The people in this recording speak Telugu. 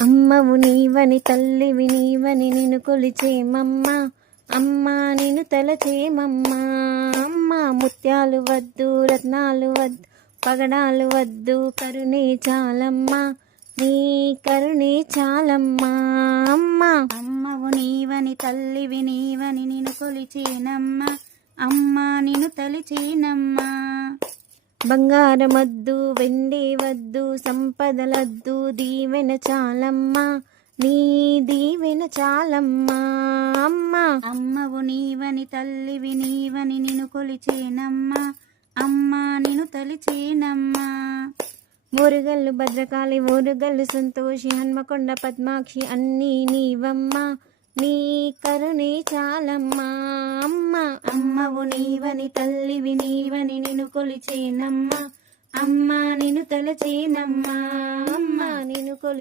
అమ్మవు నీవని తల్లివి నీవని నిన్ను కొలిచేమమ్మ, అమ్మ నిన్ను తలచేమమ్మ. అమ్మ ముత్యాలు వద్దు రత్నాలు వద్దు పగడాలు వద్దు, కరుణే చాలమ్మ నీ కరుణే చాలమ్మా. అమ్మ అమ్మవు నీవని తల్లివి నీవని నిన్ను కొలిచేనమ్మ, అమ్మ నిన్ను తలిచేనమ్మా. బంగారమద్దు వెండి వద్దు సంపదలద్దు, దీవెన చాలమ్మా నీ దీవెన చాలమ్మా. అమ్మ అమ్మవు నీవని తల్లివి నీవని నిన్ను కొలిచేనమ్మ, అమ్మ నిన్ను తలిచేనమ్మా. ఓరుగల్లు భద్రకాళి ఓరుగల్లు సంతోషి హన్మకొండ పద్మాక్షి అన్నీ నీవమ్మ నీ కరుణే చాలమ్మా. అమ్మ అమ్మవు నీవని తల్లివి నీవని నిన్ను కొలిచేనమ్మ, అమ్మ నిన్ను తలచేనమ్మా. అమ్మ నిన్ను కొలి